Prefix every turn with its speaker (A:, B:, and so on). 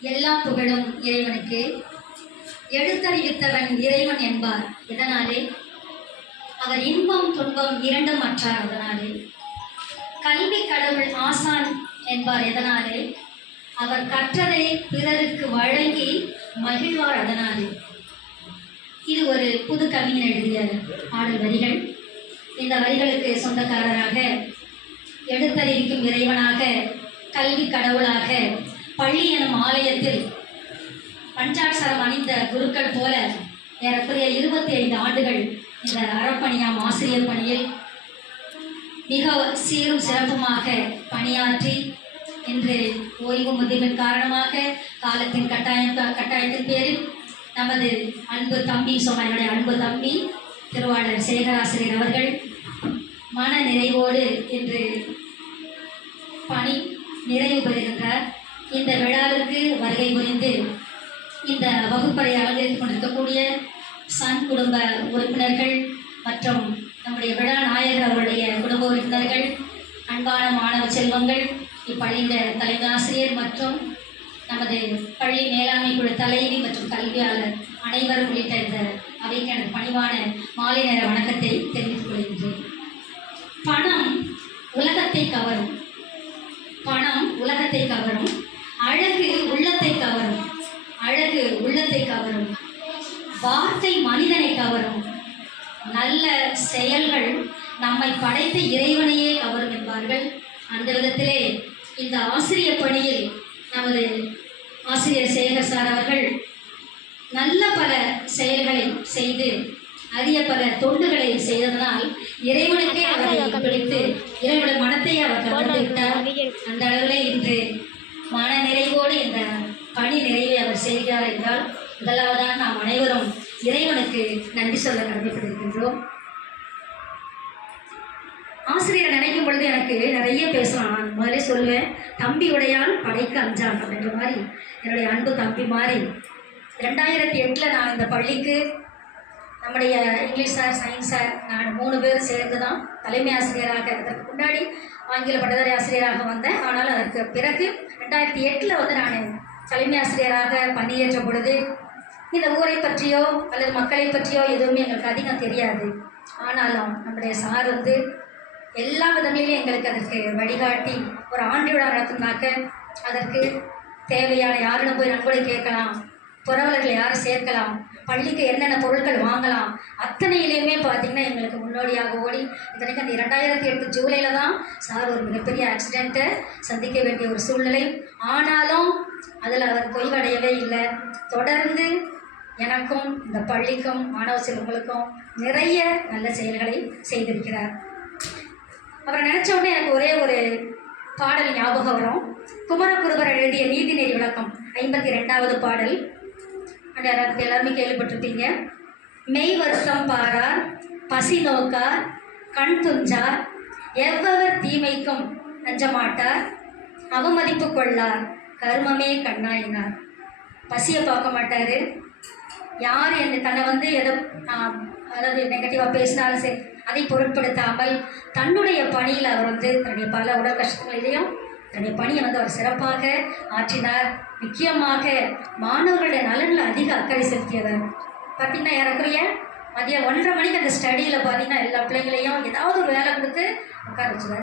A: எல்லா புகழும் இறைவனுக்கு. எடுத்தறிவித்தவன் இறைவன் என்பார். இதனாலே அவர் இன்பம் துன்பம் இரண்டும் அற்றார் அதனாலே. கல்வி கடவுள் ஆசான் என்பார். எதனாலே? அவர் கற்றதை பிறருக்கு வழங்கி மகிழ்வார் அதனாலே. இது ஒரு புது கவிஞர் எழுதிய பாடல் வரிகள். இந்த வரிகளுக்கு சொந்தக்காரராக எடுத்தறிவிக்கும் இறைவனாக கல்வி கடவுளாக பள்ளி எனும் ஆலயத்தில் பஞ்சாட்சரம் அணிந்த குருக்கள் போல ஏறக்குறைய இருபத்தி ஐந்து ஆண்டுகள் இந்த அறப்பணியாம் ஆசிரியர் பணியில் மிக சீரும் சிறப்புமாக பணியாற்றி இன்று ஓய்வு முதிர்வின் காரணமாக காலத்தின் கட்டாயம் கட்டாயத்தின் பேரில் நமது அன்பு தம்பி சொன்ன என்னுடைய அன்பு தம்பி திருவாளர் சேகராசிரியர் அவர்கள் மன நிறைவோடு இன்று பணி நிறைவு பெறுகின்றார். இந்த விழாவிற்கு வருகை புரிந்து இந்த வகுப்பறை அலங்கரித்துக் கொண்டிருக்கக்கூடிய சன் குடும்ப உறுப்பினர்கள் மற்றும் நம்முடைய விழா நாயகர் அவருடைய குடும்ப உறுப்பினர்கள் அன்பான மாணவ செல்வங்கள் இப்பள்ளியின் தலைவாசிரியர் ஆசிரியர் மற்றும் நமது பள்ளி மேலாண்மை குழு தலைவி மற்றும் கல்வியாளர் அனைவரும் உள்ளிட்ட இந்த அவைக்கு எனது பணிவான மாலை நேர வணக்கத்தை தெரிவித்துக் கொள்கின்றேன். பணம் உலகத்தை கவரும். பணம் உலகத்தை கவரும். வார்த்தை மனிதனை கவரும். நல்ல செயல்கள் நம்மை படைத்த இறைவனையே கவரும் என்பார்கள். அந்த விதத்திலே இந்த ஆசிரியர் பணியில் நமது ஆசிரியர் சேகர் சார் அவர்கள் நல்ல பல செயல்களை செய்து அரிய பல தொண்டுகளை செய்ததனால் இறைவனுக்கே அவரை பிடித்து இறைவனுடைய மனத்தை அவர் கவர்ந்து விட்டார். அந்த அளவிலே இன்று மன நிறைவோடு இந்த பணி நிறைவை அவர் செய்கிறார் என்றால் முதலாவதாக நாம் அனைவரும் இறைவனுக்கு நன்றி சொல்ல கடமைப்பட்டிருக்கின்றோம். ஆசிரியரை நினைக்கும் பொழுது எனக்கு நிறைய பேசலாம். நான் முதலே சொல்லுவேன் தம்பி உடையால் படைக்கு அஞ்சான் அப்படின்ற மாதிரி என்னுடைய அன்பு தம்பி மாதிரி ரெண்டாயிரத்தி எட்டில் நான் இந்த பள்ளிக்கு நம்முடைய இங்கிலீஷ் சார் சயின்ஸ் சார் நான் மூணு பேர் சேர்ந்து தான் தலைமை ஆசிரியராக அதற்கு முன்னாடி ஆங்கில பட்டதாரி ஆசிரியராக வந்தேன். ஆனால் அதற்கு பிறகு ரெண்டாயிரத்தி எட்டில் வந்து நான் தலைமை ஆசிரியராக பணியேற்ற பொழுது இந்த ஊரை பற்றியோ அல்லது மக்களை பற்றியோ எதுவுமே எங்களுக்கு அதிகம் தெரியாது. ஆனாலும் நம்முடைய சார் வந்து எல்லா விதங்களிலும் எங்களுக்கு அதற்கு வழிகாட்டி ஒரு ஆண்டு விழா நடத்தினாக்க அதற்கு தேவையான யாரிடம் போய் நன்கொடை கேட்கலாம் புறவலர்களை யாரை சேர்க்கலாம் பள்ளிக்கு என்னென்ன பொருட்கள் வாங்கலாம் அத்தனையிலையுமே பார்த்தீங்கன்னா எங்களுக்கு முன்னோடியாக ஓடி இத்தனைக்கு அந்த இரண்டாயிரத்தி எட்டு ஜூலையில் தான் சார் ஒரு மிகப்பெரிய ஆக்சிடெண்ட்டை சந்திக்க வேண்டிய ஒரு சூழ்நிலை. ஆனாலும் அதில் அவர் பொய்வடையவே இல்லை. தொடர்ந்து எனக்கும் இந்த பள்ளிக்கும் மாணவ செல்வங்களுக்கும் நிறைய நல்ல செயல்களை செய்திருக்கிறார். அவரை நினச்ச உடனே எனக்கு ஒரே ஒரு பாடல் ஞாபகம் வரும். குமரகுருபர் எழுதிய நீதிநெறி விளக்கம் ஐம்பத்தி ரெண்டாவது பாடல். அந்த எல்லாருமே கேள்விப்பட்டிருப்பீங்க. மெய் வருத்தம் பாரார் பசி நோக்கார் கண் துஞ்சார் எவ்வவர் தீமைக்கும் நஞ்சமாட்டார் அவமதிப்பு கொள்ளார் கர்மமே கண்ணாயினார். பசியை பார்க்க மாட்டார். யார் என்ன தன்னை வந்து எதோ அதாவது நெகட்டிவாக பேசினாலும் சரி அதை பொருட்படுத்தாமல் தன்னுடைய பணியில் அவர் வந்து தன்னுடைய பல உடல் கஷ்டங்களிலையும் தன்னுடைய பணியை வந்து அவர் சிறப்பாக ஆற்றினார். முக்கியமாக மாணவர்களுடைய நலனில் அதிக அக்கறை செலுத்தியவர். பார்த்திங்கன்னா ஏறக்குறைய மதியம் ஒன்றரை மணிக்கு அந்த ஸ்டடியில் பார்த்தீங்கன்னா எல்லா பிள்ளைங்களையும் ஏதாவது ஒரு வேலை கொடுத்து உட்கார வச்சுருவார்.